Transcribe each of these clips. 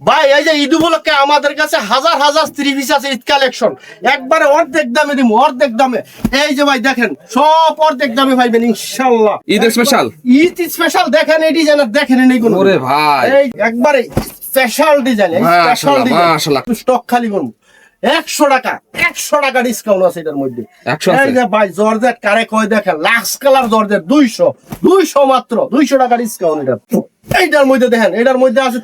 ভাই এই যে ঈদ উপলক্ষে আমাদের কাছে হাজার হাজার স্ত্রী পিস আছে ঈদ কালেকশন। একবারে অর্ধেক দামে দিব অর্ধেক দামে। এই যে ভাই দেখেন সব অর্ধেক দামে পাইবেন ইনশাল্লাহ ঈদের স্পেশাল ঈদ স্পেশাল দেখেন এই ডিজাইন দেখেন এই কোনো ওরে ভাই। এই একবারে স্পেশাল ডিজাইন স্পেশাল ডিজাইন মাশাআল্লাহ। স্টক খালি করুন। একশো টাকা একশো টাকা ডিসকাউন্ট আছে এটার মধ্যে। 100 আছে? এই যে ভাই জর্জেট কারে কয় দেখেন লাক্স কালার জর্জেট দুইশো দুইশো মাত্র দুইশো টাকা ডিসকাউন্ট এটা এইটার মধ্যে দেখেন এটার মধ্যে আছে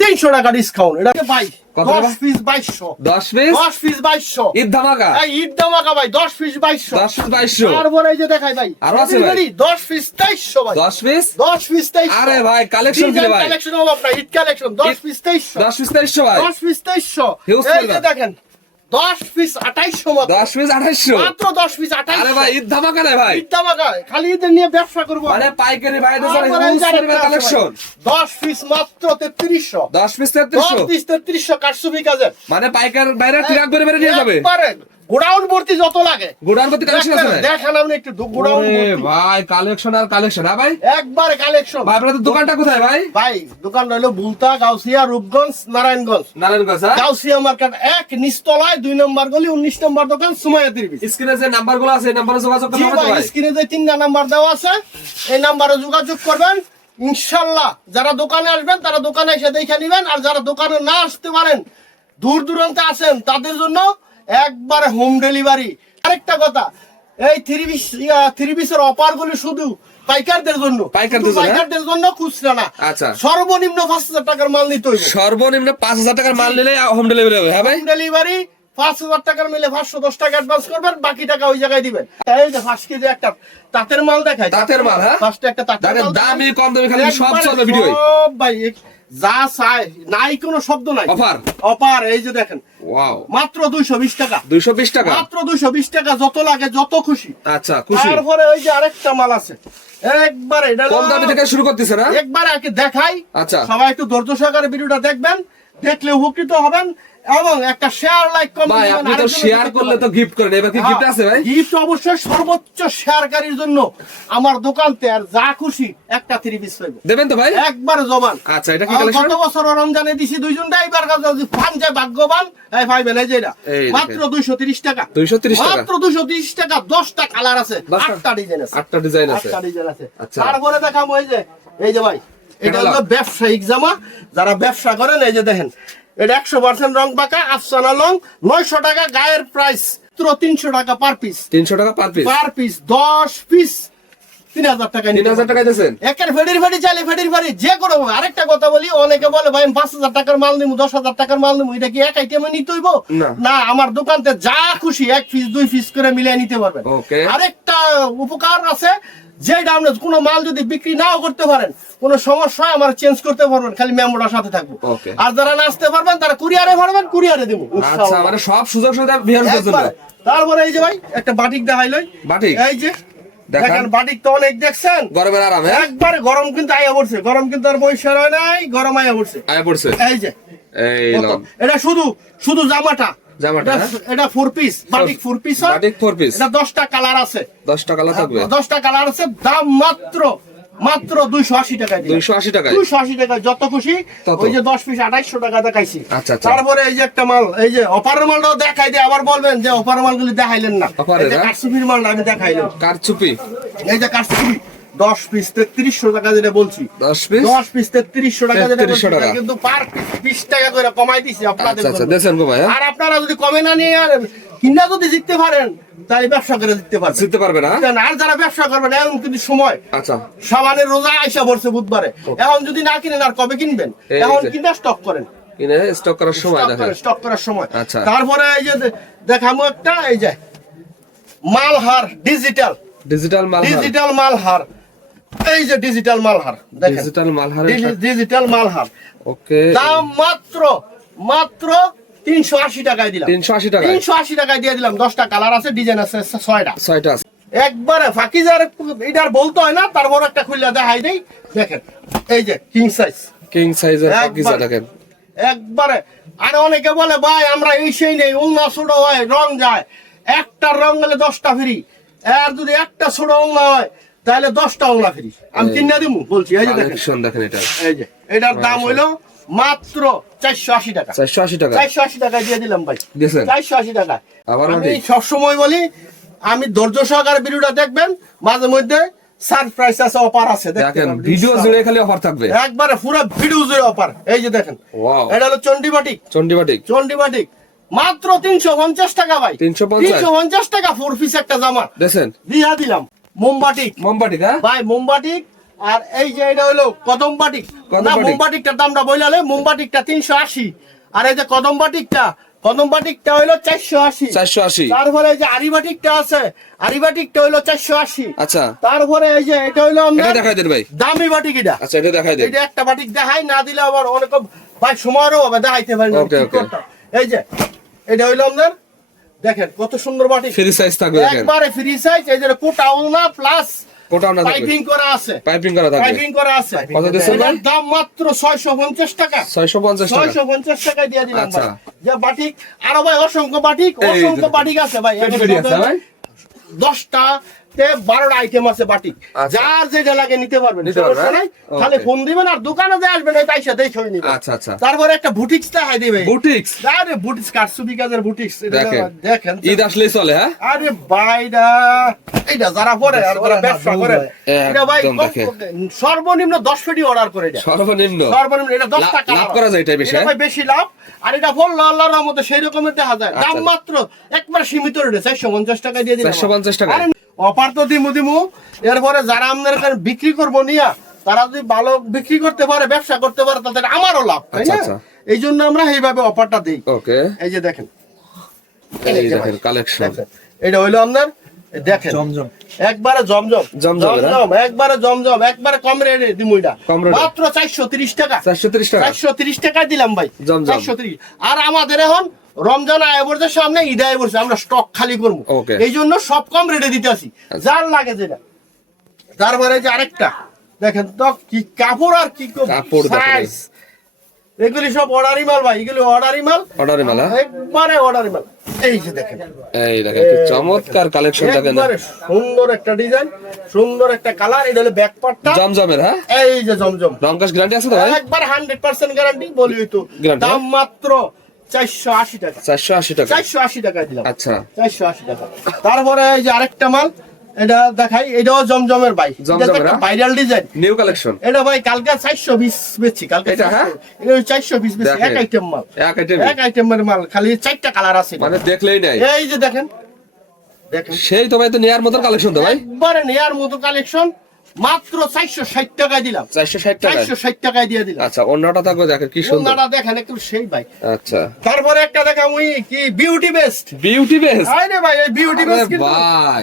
তিনশো টাকা ডিসকাউন্ট এটা ভাই দশ পিস বাইশশো। দশ পিস দশ পিস বাইশশো। ঈদ ধামাকা? ঈদ দামাকা ভাই দশ পিস বাইশশো। দশ পিস বাইশশো। তারপরে এই যে দেখাই ভাই আরও আছে ভাই? দশ পিস তেইশশো ভাই। দশ পিস দশ পিস তেইশশো। আরে ভাই, কালেকশন ভাই। কালেকশন হবে আপনার ঈদ কালেকশন দশ পিস তেইশশো। দশ পিস তেইশশো ভাই? দশ পিস তেইশশো। এই যে দেখেন দশ পিস আঠাইশো দশ পিস আঠাইশো মাত্র দশ পিস আরে ভাই ঈদ ধামাকা রে ভাই। ঈদ ধামাকা। খালি ঈদ নিয়ে ব্যবসা করব মানে পাইকারি ভাইদের কালেকশন। দশ পিস মাত্র তেত্রিশশো। দশ পিস দশ পিস তেত্রিশশো কাটসুবি কাজের। মানে পাইকার বাইরে ট্রাক করে বেড়ে নিয়ে যাবে। একবারে। গোডাউন ভর্তি যত লাগে। গোডাউন প্রতি কালেকশন আছে? দেখেন- দেখেন আপনি একটু গোডাউন ভর্তি। ভাই কালেকশন আর কালেকশন হ্যাঁ ভাই? একবারে কালেকশন ভাই আপনাদের দোকানটা কোথায় ভাই? ভাই দোকান রইল বুলতা গাউসিয়া রূপগঞ্জ নারায়ণগঞ্জ। নারায়ণগঞ্জ হ্যাঁ? গাউসিয়া মার্কেট এক নিস্তলায় দুই নম্বর গলি উনিশ নম্বর দোকান সুমাইয়া স্ক্রিনে যে আছে এই নাম্বারে যোগাযোগ করতে ভাই স্ক্রিনে যে তিনটা নাম্বার দেওয়া আছে এই নাম্বারে যোগাযোগ করবেন। ইনশাল্লাহ যারা দোকানে আসবেন তারা দোকানে এসে দেখে নেবেন। আর যারা দোকানে না আসতে পারেন দূর দূরান্তে আছেন তাদের জন্য একবারে হোম ডেলিভারি আরেকটা কথা এই থ্রি পিস থ্রি পিসের অফার গুলি শুধু পাইকারদের জন্য পাইকারদের জন্য, হ্যাঁ? পাইকারদের জন্য খুচরা না আচ্ছা। সর্বনিম্ন পাঁচ হাজার টাকার মাল নিতে সর্বনিম্ন পাঁচ হাজার টাকার মাল নিলে হোম ডেলিভারি হবে হ্যাঁ ভাই হোম ডেলিভারি পাঁচ হাজার টাকার মিলে পাঁচশো দশ টাকা অ্যাডভান্স করবেন বাকি টাকা ওই জায়গায় দিবেন এই যে পাঁচ কেজি একটা তাঁতের মাল দেখায় তাঁতের মাল, হ্যাঁ? পাঁচটা একটা তাঁতের দামি, কম দামি, খালি সব চলবে ভিডিওয়। সব ভাই যা চাই নাই কোনো শব্দ নাই। অফার। অফার এই যে দেখেন। ওয়াও। মাত্র দুইশো বিশ টাকা। দুইশো বিশ টাকা? মাত্র দুইশো বিশ টাকা যত লাগে যত খুশি। আচ্ছা খুশি। তারপরে ওই যে আরেকটা মাল আছে। একবারে এটা কম দামি থেকে শুরু করতেছে না? একবারে আগে দেখাই। আচ্ছা। সবাই একটু ধৈর্য সহকারে ভিডিওটা দেখবেন। দেখলে উপকৃত হবেন। এবং একটা শেয়ার লাইক ভাই আপনি তো শেয়ার করলে তো গিফট করেন এবার কি গিফট আছে ভাই? গিফট অবশ্যই সর্বোচ্চ শেয়ারকারীর জন্য আমার দোকানতে আর যা খুশি একটা থ্রি পিস পাইবে দেবেন তো ভাই? একবারে আচ্ছা এটা কি কালেকশন গত বছর রমজানে দিছি দুইজন ড্রাইভার কাছে যদি যায় ভাগ্যবান এই মাত্র দুইশো তিরিশ টাকা। 230 টাকা। মাত্র দুইশো তিরিশ টাকা দশটা কালার আছে ডিজাইন আছে। আটটা ডিজাইন আছে। আটটা ডিজাইন আছে। আচ্ছা। তারপরে দেখাবো এই যে এই যে ভাই এটা হলো? হলো ব্যবসায়িক জামা। যারা ব্যবসা করেন এই যে দেখেন এটা একশো পার্সেন্ট রং পাকা আফসানা লং নয়শো টাকা গায়ের প্রাইস তিনশো টাকা পার পিস তিনশো টাকা পার পিস পার পিস দশ পিস তিন হাজার টাকা তিন হাজার টাকা দিয়েছেন একের ফেডির ফেডি চাইলে ফেডির ফেডি যে কোনো আরেকটা কথা বলি অনেকে বলে ভাই পাঁচ হাজার টাকার মাল নিবো দশ হাজার টাকার মাল নিবো এটা কি এক আইটেমে নিতে হইব? না। আমার দোকানতে যা খুশি এক পিস দুই পিস করে মিলিয়ে নিতে পারবেন। Okay. আরেকটা উপকার আছে যে আপনি কোনো মাল যদি বিক্রি নাও করতে পারেন কোনো সমস্যা আমার চেঞ্জ করতে পারবেন খালি মেমোটার সাথে থাকব। আর যারা নাচতে পারবেন তারা কুরিয়ারে পারবেন কুরিয়ারে দেবো। আচ্ছা মানে সব সুযোগ সুবিধা জন্য। তারপরে এই যে ভাই একটা বাটিক দেখাইলই বাটিক? এই যে দেখান। বাটিক তো অনেক দেখছেন। গরমের আরাম হ্যাঁ? একবারে গরম কিন্তু আয়া পড়ছে। গরম কিন্তু আর হয় নাই গরম আয়া পড়ছে। আয় পড়ছে। এই যে। এই এটা শুধু শুধু জামাটা। জামাটা, এটা- হ্যাঁ? Four piece batik four piece batik four piece। এটা দশটা কালার আছে। দশ টাকা থাকবে। দশটা কালার আছে দাম মাত্র মাত্র দুইশো আশি টাকায় দুইশো আশি টাকায়। দুইশো আশি টাকা যত খুশি ওই যে দশ পিস আঠাইশো টাকা দেখাইছি। আচ্ছা, আচ্ছা। তারপরে এই যে একটা মাল এই যে অপারের মালটাও দেখাই দিয়ে আবার বলবেন যে অপারের মালগুলি দেখাইলেন না। হ্যাঁ? কারচুপির মালটা আমি দেখাইলাম। কারচুপি। এই যে কারচুপি। দশ পিস তেত্রিশশো টাকা যেটা বলছি। দশ পিস দশ পিস তেত্রিশশো টাকা যেটা বলছি 3300 টাকা। কিন্তু পার পিস টাকা করে কমাই দিছি আপনাদের আচ্ছা আচ্ছা হ্যাঁ? আর আপনারা যদি কমে না নিয়ে আর কিনা যদি জিততে পারেন তাহলে ব্যবসা করে জিততে পারবেন। জিততে পারবে না আর যারা ব্যবসা করবেন এখন কিন্তু সময়। আচ্ছা। সাবানের রোজা আইসা পড়ছে বুধবারে। এখন যদি না কিনেন আর কবে কিনবেন? এখন কিনা স্টক করেন। কিনে স্টক করার সময় দেখেন। স্টক করার সময়। আচ্ছা। তারপরে এই যে দেখামো একটা এই যে মালহার ডিজিটাল ডিজিটাল মাল ডিজিটাল মালহার। এই যে digital Malhar digital Malhar digital Malhar okay দাম মাত্র মাত্র তিনশো আশি টাকায় দিলাম। তিনশো আশি টাকা তিনশো আশি টাকায় দিয়ে দিলাম। দশটা কালার আছে ডিজাইন আছে ছয়টা। ছয়টা আছে। একবারে ফাঁকি যার এটার বলতে হয় না তারপর একটা খুললে দেখাই দেই। দেখেন এই যে কিং সাইজ কিং সাইজের একবার। দেখেন। একবারে আর অনেকে বলে ভাই আমরা এই সেই নেই উন্না ছোট হয় রং যায়। একটা রং গেলে দশটা ফ্রি আর যদি একটা ছোট উন্না হয় তাহলে দশটা উন্না ফ্রি আমি। কিনে দিব বলছি এই যে দেখেন। দেখেন এটা। এই যে এটার দাম হইল মাত্র চারশো আশি টাকা। চারশো আশি টাকা। চারশো আশি টাকায় দিয়ে দিলাম ভাই। চারশো আশি টাকা। আবার আমি? সবসময় বলি আমি ধৈর্য সহকারে ভিডিওটা দেখবেন মাঝে মধ্যে সারপ্রাইজ আছে অফার আছে দেখেন ভিডিও জুড়ে খালি অফার থাকবে। একবারে পুরো ভিডিও জুড়ে অফার এই যে দেখেন. এটা হলো চন্ডিবাটিক চন্ডিবাটিক চন্ডিবাটিক মাত্র তিনশো পঞ্চাশ টাকা ভাই। 350? তিনশো পঞ্চাশ টাকা ফোর পিস একটা জামা। দেখেন। দিয়া দিলাম। মোমবাটিক মোমবাটিক হ্যাঁ ভাই মোমবাটিক আর এই যে এটা হলো কদমবাটিক না মোমবাটিকটার দামটা বইলালে মোমবাটিকটা তিনশো আশি। আর এই যে কদমবাটিকটা কদমবাটিকটা হইল চারশো আশি। চারশো আশি। তারপরে এই যে আরিবাটিকটা আছে আরিবাটিকটা হইল চারশো আশি। আচ্ছা। তারপরে এই যে এটা হইল এটা আমরা দেখাই দেন ভাই। দামি বাটিক এটা। আচ্ছা এটা দেখাই দেন। এটা একটা বাটিক দেখাই না দিলে আবার অনেক ভাই সময়ও হবে দেখাইতে পারি না, এই যে এটা হইল আপনার দেখেন কত সুন্দর বাটি ফ্রি সাইজ থাকবে একবারে ফ্রি সাইজ এই যে কোটাও না প্লাস কোটাও না পাইপিং করা আছে। পাইপিং করা থাকবে। পাইপিং করা আছে। কত দিচ্ছেন ভাই? দাম মাত্র ছয়শো পঞ্চাশ টাকা। ছয়শো পঞ্চাশ টাকা। ছয়শো পঞ্চাশ টাকায় দিয়ে দিলাম আচ্ছা। যা বাটিক। আরও ভাই অসংখ্য বাটিক অসংখ্য। বাটিক আছে, ভাই? দশটা তে বারোটা আইটেম আছে বাটিক। আচ্ছা। যার যেটা লাগে নিতে পারবেন। নিতে সমস্যা নাই। হ্যাঁ? খালি ফোন দিবেন আর দোকানে যে আসবেন ওই পয়সা দেখে নিবেন। আচ্ছা আচ্ছা। তারপরে একটা বুটিক্স দেখাই দিবে। বুটিক্স? আরে বুটিক্স কাটসুবি কাজের বুটিক্স। দেখেন। দেখেন ঈদ আসলেই চলে হ্যাঁ? আরে এইটা যারা পরে আর যারা ব্যবসা করে এটা ভাই। সর্বনিম্ন দশ পেটি অর্ডার করে দেয়। সর্বনিম্ন? সর্বনিম্ন এটা দশ লাভ- টাকা লাভ করা যায় এটাই বেশি, এটা হ্যাঁ? ভাই বেশি লাভ। আর এটা বলল আল্লাহর রহমতে সেই রকমের দেখা যায়। দাম আচ্ছা। মাত্র একবার সীমিত রেটে চারশো পঞ্চাশ টাকা দিয়ে দিলাম। 450 টাকা? অফার তো দিমু দিমু। এরপরে যারা আপনার এখানে বিক্রি করব নিয়া তারা যদি ভালো বিক্রি করতে পারে ব্যবসা করতে পারে তাদের আমারও লাভ তাই আচ্ছা, না? আচ্ছা। এই জন্য আমরা এইভাবে অফারটা দিই। ওকে। এই যে দেখেন। এই দেখেন কালেকশন এটা হইল আপনার দেখেন। জমজম। একবারে জমজম। জমজম? একবারে জমজম একবারে কম রেটে দিমুইটা কম মাত্র চারশো তিরিশ টাকা। চারশো তিরিশ টাকা। চারশো তিরিশ টাকায় দিলাম ভাই। জমজম। চারশো তিরিশ। আর আমাদের এখন রমজান আয় বলছে সামনে ঈদ আয় বলছে আমরা স্টক খালি করব. এই জন্য সব কম রেটে দিতে আসি আচ্ছা। যার লাগে যেটা। তারপরে যে আরেকটা দেখেন তো কি কাপড় আর কি কাপড় এগুলি সব অর্ডারি মাল ভাই এগুলি অর্ডারি মাল। অর্ডারে মালা একবারে অর্ডারি মাল। এই যে দেখেন। এই দেখেন কি চমৎকার কালেকশন দেখেন। সুন্দর একটা ডিজাইন সুন্দর একটা কালার এটা হলো ব্যাক পার্টটা জমজমের হ্যাঁ? এই যে জমজম। রংকাশ গ্যারান্টি আছে তো ভাই? একবার হান্ড্রেড পার্সেন্ট গ্যারান্টি বলি তো দাম মাত্র চারশো আশি টাকা। চারশো আশি টাকা? চারশো আশি টাকা দিলাম। আচ্ছা। চারশো আশি টাকা। তারপরে এই যে আরেকটা মাল এটা দেখাই এটাও জমজমের ভাই? ভাইরাল ডিজাইন নিউ কালেকশন এটা ভাই কালকে চারশো পিস বেচছি কালকে এটা, হ্যাঁ? চারশো পিস বেচছি এক আইটেম মাল। এক আইটেম এক আইটেমের মাল খালি চারটা কালার আছে মানে দেখলেই নাই। এই যে দেখেন দেখেন। সেই তো ভাই তো নেয়ার মতন কালেকশন তো ভাই। একবারে নেয়ার মতো কালেকশন মাত্র চারশো ষাট টাকায় দিলাম। চারশো ষাট টাকা চারশো ষাট টাকায় দিয়ে দিলাম। আচ্ছা অন্যটা থাকবে দেখেন কি সুন্দর। ওনারা দেখেন একটু সেই ভাই। আচ্ছা। তারপরে একটা দেখা কি বিউটি বেস্ট বিউটি বেস আরে ভাই এই বিউটি বেস্ট কিন্তু।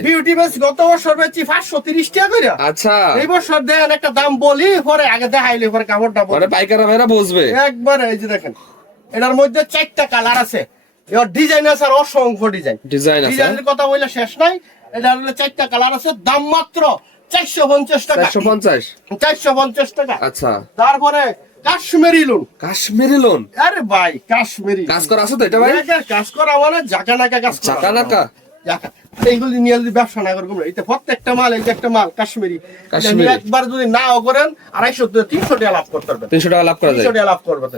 বিউটি বেস্ট গত বছর পাঁচশো তিরিশ টাকা করে আচ্ছা। এই বছর দেন একটা দাম বলি পরে আগে দেখাইলে পরে কাপড়টা বলি। পাইকারা ভাইরা বুঝবে একবার এই যে দেখেন এটার মধ্যে চারটা কালার আছে। এবার ডিজাইন আছে আর অসংখ্য ডিজাইন ডিজাইন আছে। ডিজাইনের কথা বললে শেষ নাই এটা হলো চারটা কালার আছে দাম মাত্র চারশো পঞ্চাশ টাকা। চারশো পঞ্চাশ? চারশো পঞ্চাশ টাকা। আচ্ছা। তারপরে কাশ্মীরি লোন। কাশ্মীরি লোন? আরে ভাই কাশ্মীরি। কাজ করা আছে তো এটা ভাই? এটার কাজ করা মানে জাকা নাকা কাজ করা। চাকা নাকা জাকা। নিয়ে যদি ব্যবসা না করবেন এটা প্রত্যেকটা মাল একটা মাল কাশ্মীরি। একবার যদি নাও করেন আড়াইশো তিনশো টাকা লাভ করতে পারবেন। তিনশো টাকা লাভ করা তিনশো টাকা লাভ করবেন।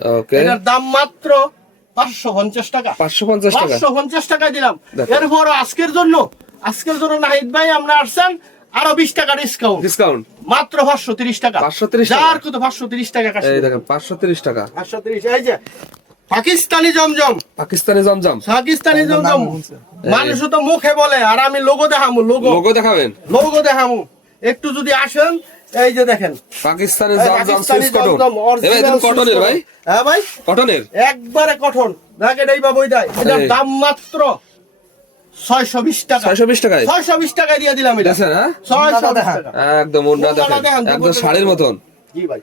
এটার দাম মাত্র পাঁচশো পঞ্চাশ টাকা। পাঁচশো পঞ্চাশ টাকা? পাঁচশো পঞ্চাশ টাকায় দিলাম। এরপর আজকের জন্য আজকের জন্য নাহিদ ভাই আমরা আসছেন আরও বিশ টাকা ডিসকাউন্ট ডিসকাউন্ট মাত্র পাঁচশো তিরিশ টাকা। 530 টাকা? যার কত পাঁচশো তিরিশ টাকা এই দেখেন পাঁচশো তিরিশ টাকা। পাঁচশো তিরিশ এই যে পাকিস্তানি জমজম। পাকিস্তানি জমজম। পাকিস্তানি জমজম। মানুষ তো মুখে বলে আর আমি লোগো দেখামু লোগো লোগো দেখাবেন? লোগো দেখামু। একটু যদি আসেন এই যে দেখেন। পাকিস্তানি জমজম সুইস কটন জমজম, ভাই কটনের ভাই। কটন। হ্যাঁ ভাই? কটনের একবারে কঠন দেখেন এই বাবুই দেয় এটার দাম মাত্র ছয়শো বিশ টাকা। ছয়শো বিশ টাকায়? ছয়শো বিশ টাকায় দিয়ে দিলাম এটা। দেখছেন ছয়শো বিশ দেখান। টাকা। একদম অন্য দেখেন। একদম শাড়ির মতন। জি ভাই।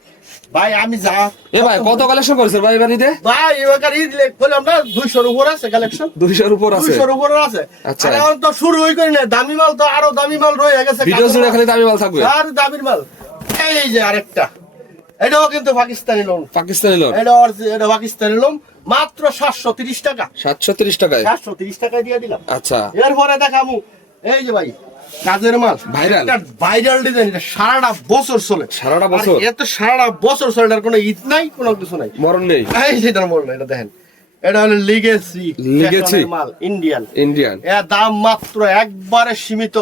ভাই আমি যা এ ভাই কত কালেকশন করেছেন ভাই বাড়িতে ভাই এবার ঈদ লেখ না দুইশোর উপর আছে কালেকশন দুইশোর উপর আছে? দুইশোর উপর আছে। আচ্ছা। এখন তো শুরু হই করি না দামি মাল তো আরও দামি মাল রয়ে গেছে ভিডিও জুড়ে খালি দামি মাল থাকবে? আর দামির মাল। এই যে আরেকটা। এটাও কিন্তু পাকিস্তানি লোন পাকিস্তানি লোন এটা এটা পাকিস্তানি লোন মাত্র সাতশো তিরিশ টাকা। সাতশো তিরিশ টাকা সাতশো তিরিশ টাকায় দিয়ে দিলাম। আচ্ছা। এরপরে দেখাবো এই যে ভাই কাজের মাল। ভাইরাল ভাইরাল ডিজাইন এটা সারাটা বছর চলে। সারাটা বছর? এত সারাটা বছর চলে এটার কোনো ঈদ নাই কোনো কিছু নাই। মরণ নেই। এই সেটার মরণ এটা দেখেন। এটা হলো লিগেসি Legacy? মাল ইন্ডিয়ান ইন্ডিয়ান এর দাম মাত্র একবারে সীমিত।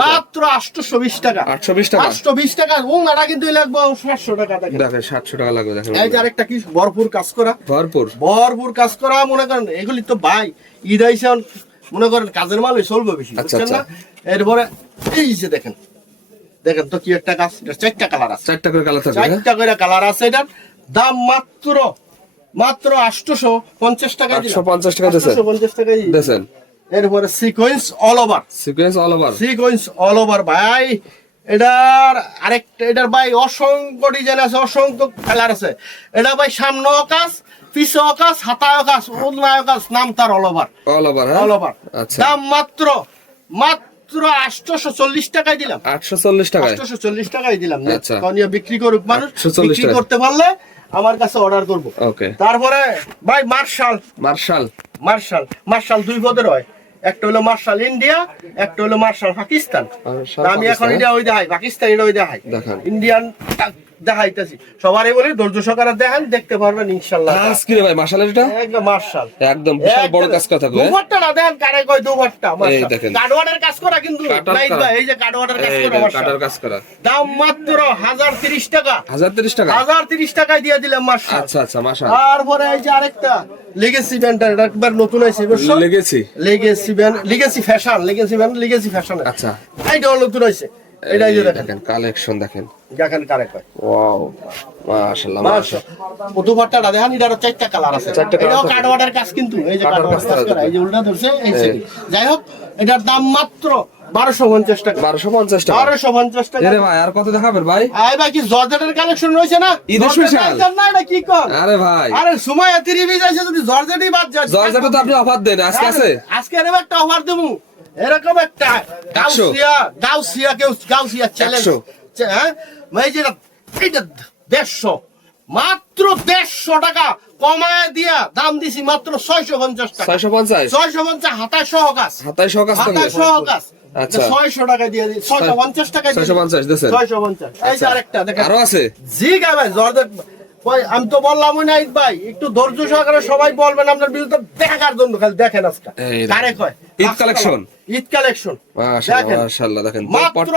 মাত্র আটশো বিশ টাকা। 820 টাকা? আটশো বিশ টাকা। উঙ্গাটা কিন্তু লাগবে সাতশো টাকা দেখেন। দেখেন সাতশো টাকা লাগবে দেখেন। এই যে আরেকটা কি? ভরপুর কাজ করা। ভরপুর? ভরপুর কাজ করা মনে করেন এগুলি তো ভাই ঈদ আইসে মনে করেন কাজের মালই চলবে বেশি আচ্ছা, বুঝছেন না? আচ্ছা। এরপরে এই যে দেখেন দেখেন তো কি একটা কাজ? এটা চারটা কালার আছে। চারটা করে কালার থাকবে হ্যাঁ? চারটা করে কালার আছে এটার। দাম মাত্র মাত্র আটশোশো পঞ্চাশ টাকা 850 টাকা দিয়েছেন? পঞ্চাশ টাকা দেখছেন এরপরে sequence all over sequence all over sequence all over ভাই। এটার আরেকটা এটার ভাই অসংখ্য ডিজাইন আছে অসংখ্য কালার আছে। এটা ভাই সামনে কাজ পিছে কাজ হাতায় কাজ উন্নয় কাজ নাম তার all over all over all over আচ্ছা। দাম মাত্র মাত্র আটশোশো চল্লিশ টাকায় দিলাম। আটশো চল্লিশ টাকা আটশো চল্লিশ টাকায় দিলাম। আচ্ছা। বিক্রি করুক মানুষ বিক্রি করতে পারলে আমার কাছে অর্ডার করব। ওকে। তারপরে ভাই মার্শাল। মার্শাল। মার্শাল। মার্শাল দুই পদের হয়। একটা হলো মার্শাল ইন্ডিয়া একটা হলো মার্শাল পাকিস্তান। আমি এখন। এটা ওই দেখাই পাকিস্তান এটা ওই দেখাই। ইন্ডিয়ান দেখাইতেছি। সবারই বলি ধৈর্য সহকারে দেখেন দেখতে পারবেন ইনশাল্লাহ। কাজ কি রে ভাই মার্শালের এটা? একদম একদম বিশাল বড় কাজ করা থাকবে হ্যাঁ? না কারে কয় দেখেন। কাটওয়ার্ডের কাজ করা কিন্তু করা। ভাই, এই যে কাটওয়ার্ডের কাজ করা কাটার কাজ করা। দাম মাত্র হাজার তিরিশ টাকা। হাজার তিরিশ টাকা? হাজার তিরিশ টাকায় দিয়ে দিলাম আচ্ছা আচ্ছা তারপরে এই যে আরেকটা লেগেসি ব্যান্ডটা এটা একবার নতুন আছে এবছর লেগেছি legacy band legacy fashion legacy band legacy fashion আচ্ছা। এইটাও নতুন হয়েছে এটাই দেখেন। কালেকশন দেখেন। কারে কয়? ওয়াও মাশাআল্লাহ মাশাআল্লাহ। দেখেন এটারও চারটা কালার আছে। এটাও আছে। কাটওয়ার্ডের কাজ কিন্তু এই যে কাটওয়ার্ড কাজ এই যে উল্টা ধরছে এই সেটি যাই হোক এটার দাম মাত্র বারোশো পঞ্চাশ টাকা। বারোশো পঞ্চাশ টাকা। বারোশো পঞ্চাশ টাকা। এরে ভাই আর কত দেখাবেন ভাই? আই ভাই কি জর্জেটের কালেকশন রয়েছে না? ঈদের জর্জেট না এটা কি কর? আরে ভাই। আরে সময় আছে যদি জর্জেটই বাদ যায়। জর্জাটা তো আপনি অফার দেন আজকে আছে? আজকে এরকম একটা অফার দেবো। এরকম একটা গাউসিয়া গাউসিয়া কেউ গাউসিয়া চ্যালেঞ্জ একশো। হ্যাঁ? এই দেড়শো মাত্র দেড়শো টাকা কমায় দিয়া দাম দিছি মাত্র ছয়শো পঞ্চাশ টাকা। ছয়শো পঞ্চাশ? ছয়শো পঞ্চাশ হাতাশ সহকাশ হাতাশ সহকাশ হাতাশ কাজ থাকবে? হাতায় সহ কাজ। আচ্ছা। ছয়শো টাকা দিয়ে দিই ছয়শো পঞ্চাশ টাকা ছয়শো পঞ্চাশ ছয়শো পঞ্চাশ। এই আরেকটা দেখেন। আরও আছে? জি ভাই জর্জেট ভাই আমি তো বললাম ওই নাই ভাই একটু ধৈর্য সহকারে সবাই বলবেন আপনার দেখার জন্য খালি দেখেন আজকে। কারে কয়? ঈদ collection? ঈদ কালেকশন মাশাআল্লাহ দেখেন। মাত্র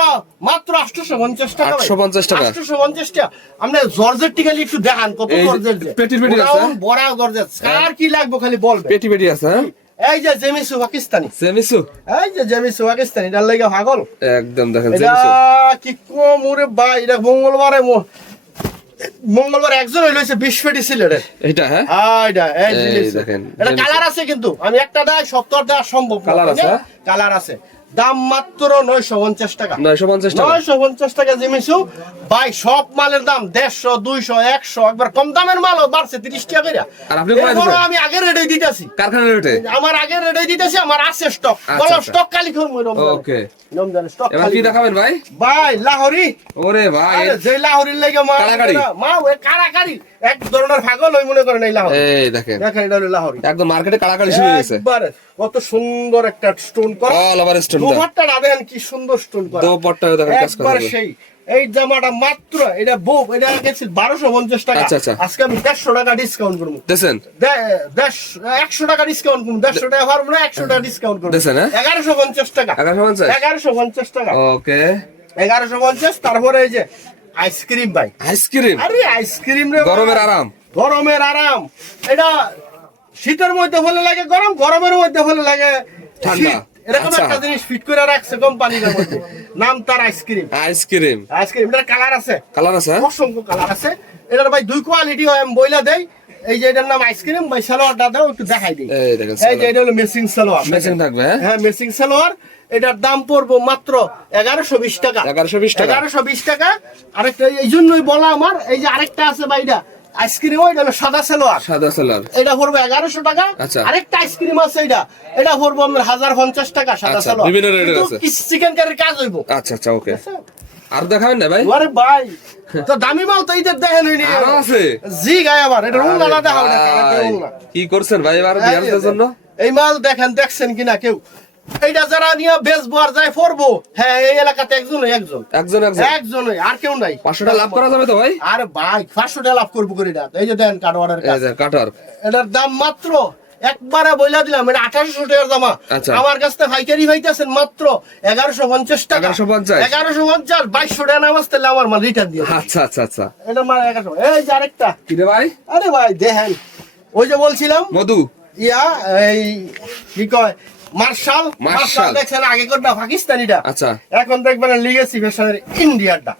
মাত্র আটশোশো পঞ্চাশ টাকা 850 টাকা। আটশোশো পঞ্চাশ টাকা। আপনি জর্জেট টি খালি একটু দেখান কত জর্জেট পেটির পেটি আছে, হ্যাঁ? বড়া জর্জেট। কার কি লাগবে খালি বলবে পেটি পেটি আছে হ্যাঁ? এই যে জেমিসু পাকিস্তানি। সেমিসু এই যে জেমিসু পাকিস্তানি এটার লাগে পাগল। একদম দেখেন সেমিসু কি কম ওরে ভাই এটা মঙ্গলবারে মঙ্গলবার একজন হইল হচ্ছে বিশ পেটি সিলেটের এটা হ্যাঁ আইডা এই দেখেন, এটা কালার আছে কিন্তু। আমি একটা দেয় সপ্তাহ দেওয়া সম্ভব কালার আছে, হ্যাঁ? কালার আছে। দাম মাত্র নয়শো পঞ্চাশ টাকা। নয়শো পঞ্চাশ টাকা। নয়শো পঞ্চাশ টাকা জিমিসু ভাই সব মালের দাম দেড়শো দুইশো একশো একবার কম দামের মালও বাড়ছে তিরিশ টাকা করে? আমি আগের রেটে দিতেছি। কারখানা রেটে? আমার আগের রেটে দিতেছি আমার আছে স্টক আচ্ছা, বলো। স্টক খালি করব ওকে। ভাই? ভাই লাহোরি। ওরে ভাই। যে লাহোরির লাগে মা কাড়াকাড়ি। মা কারাকারি এক ধরনের পাগল ওই মনে করেন এই লাহোরি। এই দেখেন। দেখেন এটা হলো লাহোরি। একদম মার্কেটে কাড়াকাড়ি শুরু হয়েছে কত সুন্দর একটা স্টোন করা। অল ওভার স্টোন দুপাট্টা দেখেন কি সুন্দর স্টোন করা। দোপাট্টা দেখেন কাজ করা সেই এই জামাটা মাত্র এটা এটা গেছিল বারোশো পঞ্চাশ টাকা। আচ্ছা, আচ্ছা। আজকে আমি দেড়শো টাকা ডিসকাউন্ট করব। দেখছেন একশো টাকা ডিসকাউন্ট করব দেড়শো টাকা না একশো টাকা ডিসকাউন্ট করব। হ্যাঁ? এগারোশো পঞ্চাশ টাকা। এগারোশো পঞ্চাশ? এগারোশো পঞ্চাশ টাকা। ওকে। এগারোশো পঞ্চাশ তারপরে এই যে আইসক্রিম ভাই। আইসক্রিম আরে আইসক্রিম রে গরমের আরাম। গরমের আরাম। এটা শীতের মধ্যে ভালো লাগে গরম গরমের মধ্যে ভালো লাগে ঠান্ডা। এরকম আচ্ছা। একটা জিনিস ফিট করে রাখছে কোম্পানির মধ্যে। নাম তার ice cream ice cream ice cream এটার কালার আছে? কালার আছে হ্যাঁ? অসংখ্য কালার আছে। এটার ভাই দুই কোয়ালিটি হয় আমি বইলা দেই। এই যে এটার নাম আইসক্রিম ভাই সালোয়ারটা দাও একটু দেখাই দিই। এই যে এটা হলো মেসিং সালোয়ার। থাকবে হ্যাঁ? হ্যাঁ মেসিং সালোয়ার। এটার দাম পড়ব মাত্র এগারোশো বিশ টাকা। 1120 টাকা। এগারোশো বিশ টাকা। আরেকটা এই জন্যই বলা আমার এই যে আরেকটা আছে ভাইটা আইসক্রিম এটা হলো সাদা সালোয়ার। সাদা সেলার এটা পড়বে এগারোশো টাকা। আচ্ছা। আরেকটা আইসক্রিম আছে এটা। এটা পড়ব আপনার হাজার পঞ্চাশ টাকা সাদা আচ্ছা, সালোয়ার। বিভিন্ন রেটের আছে। চিকেন কারির কাজ হইব? আচ্ছা আচ্ছা ওকে আর দেখাবেন না ভাই? আরে ভাই তো দামি মাল তো ঈদের দেখেন আরও আছে। জি গায়ে আবার এটা রুল আলাদা হবে না। কি করছেন ভাই এবার জন্য? এই মাল দেখেন দেখছেন কিনা কেউ? এইটা যারা নিয়ে বেচবো আর যায় পড়ব হ্যাঁ এই এলাকাতে একজন। একজন একজন। একজনই আর কেউ নাই। পাঁচশো টাকা লাভ করা যাবে তো ভাই? আরে ভাই পাঁচশো টাকা লাভ করব করে এটা। এই যে দেন কাটোয়ারের কাটার এটার দাম মাত্র একবারে বইলা দিলাম এটা আঠারোশো টাকার জামা। আচ্ছা। আমার কাছ থেকে পাইকারি পাইতেছেন মাত্র এগারোশো পঞ্চাশ টাকা। 1150 এগারোশো পঞ্চাশ বাইশশো টাকা নামাজ তাহলে আমার মাল রিটার্ন দিয়ে আচ্ছা আচ্ছা আচ্ছা। এটা মানে এগারোশো। এই যে আরেকটা। কি রে ভাই? আরে ভাই দেখেন। ওই যে বলছিলাম মধু। ইয়া এই কি কয় মার্শাল মার্শাল। দেখছেন আগে করবে পাকিস্তানিটা। আচ্ছা। এখন দেখবেন লিগেসি ফ্যাশনের ইন্ডিয়ারটা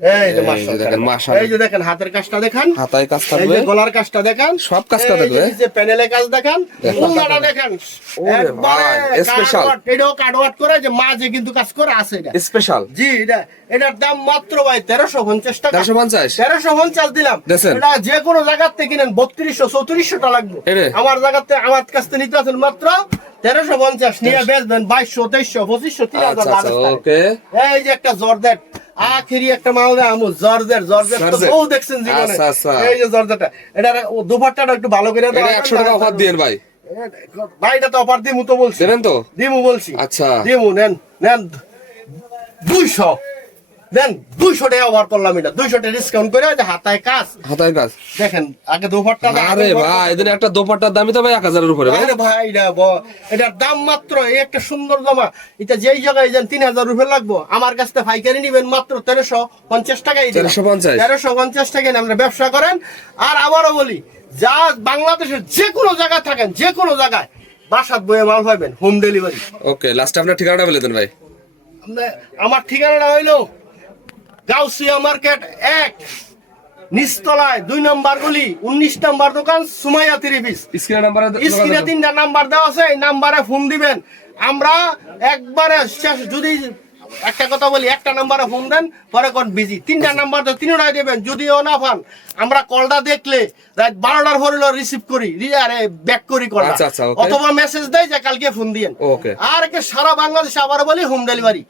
এই যে এই যে দেখেন, মার্শাল। এই যে দেখেন হাতের কাজটা দেখেন। হাতায় কাজ এই যে গলার কাজটা দেখেন। সব কাজটা এই যে প্যানেলে কাজ দেখেন দেখেন। দেখেন। একবারে ভাই, এটাও কাটওয়াট করে যে মাঝে কিন্তু কাজ করে আছে এটা। স্পেশাল। জি এটা এটার দাম মাত্র ভাই তেরোশো পঞ্চাশ টাকা। তেরোশো পঞ্চাশ? তেরোশো পঞ্চাশ দিলাম। এটা যে কোনো জায়গার থেকে কিনেন বত্রিশশো চৌত্রিশশো টাকা লাগবে? আমার জায়গাতে আমার কাছ থেকে নিতে আছেন মাত্র তেরোশো পঞ্চাশ। নিয়ে বেচবেন বাইশশো তেইশশো পঁচিশশো তিন হাজার আচ্ছা আচ্ছা এই যে একটা জর্দার আখেরি একটা মালদা আমু জর্জের জর্জের তো বহু দেখছেন জীবনে। আচ্ছা, আচ্ছা। এই যে জর্দারটা এটা দুপাট্টাটা একটু ভালো করে দাও। একশো টাকা অফার দিয়েন ভাই। ভাই এটা তো অফার দিমু তো বলছি। দেন তো? দিমু বলছি। আচ্ছা। দিমু নেন নেন। দুইশো। দেন দুইশো টাকা অফার করলাম এটা। দুইশো টাকা ডিসকাউন্ট করে যে হাতায় কাজ। হাতায় কাজ। দেখেন আগে দুপাট্টা আরে ভাই এদিন একটা দোপাট্টার দামই তো ভাই এক হাজারের উপরে ভাই। আরে ভাই এটা এটার দাম মাত্র এই একটা সুন্দর জামা। এটা যেই জায়গায় যান তিন হাজার রুপে লাগবো। আমার কাছ থেকে পাইকারি নিবেন মাত্র তেরোশো পঞ্চাশ টাকাই 1350 তেরোশো পঞ্চাশ। টাকায় আমরা ব্যবসা করেন। আর আবারও বলি যা বাংলাদেশের যে কোনো জায়গায় থাকেন যে কোনো জায়গায় বাসাত বয়ে মাল পাবেন হোম ডেলিভারি ওকে লাস্টে আপনার ঠিকানাটা বলে দেন ভাই। আমার ঠিকানাটা হইল গাউসিয়া মার্কেট এক নিচতলায় দুই নম্বর গলি উনিশ নম্বর দোকান সুমাইয়া তিরিপিস স্ক্রিনে তিনটা নাম্বার দেওয়া আছে এই নাম্বারে ফোন দিবেন। আমরা একবারে শেষ- যদি একটা কথা বলি একটা নাম্বারে ফোন দেন পরে কোন বিজি তিনটা নাম্বার তো তিনটাই দেবেন যদিও না পান। আমরা কলটা দেখলে রাত বারোটার পরে রিসিভ করি আরে ব্যাক করি কলটা। আচ্ছা, আচ্ছা. অথবা মেসেজ দেয় যে কালকে ফোন দিয়েন। আর সারা বাংলাদেশে আবার বলি হোম ডেলিভারি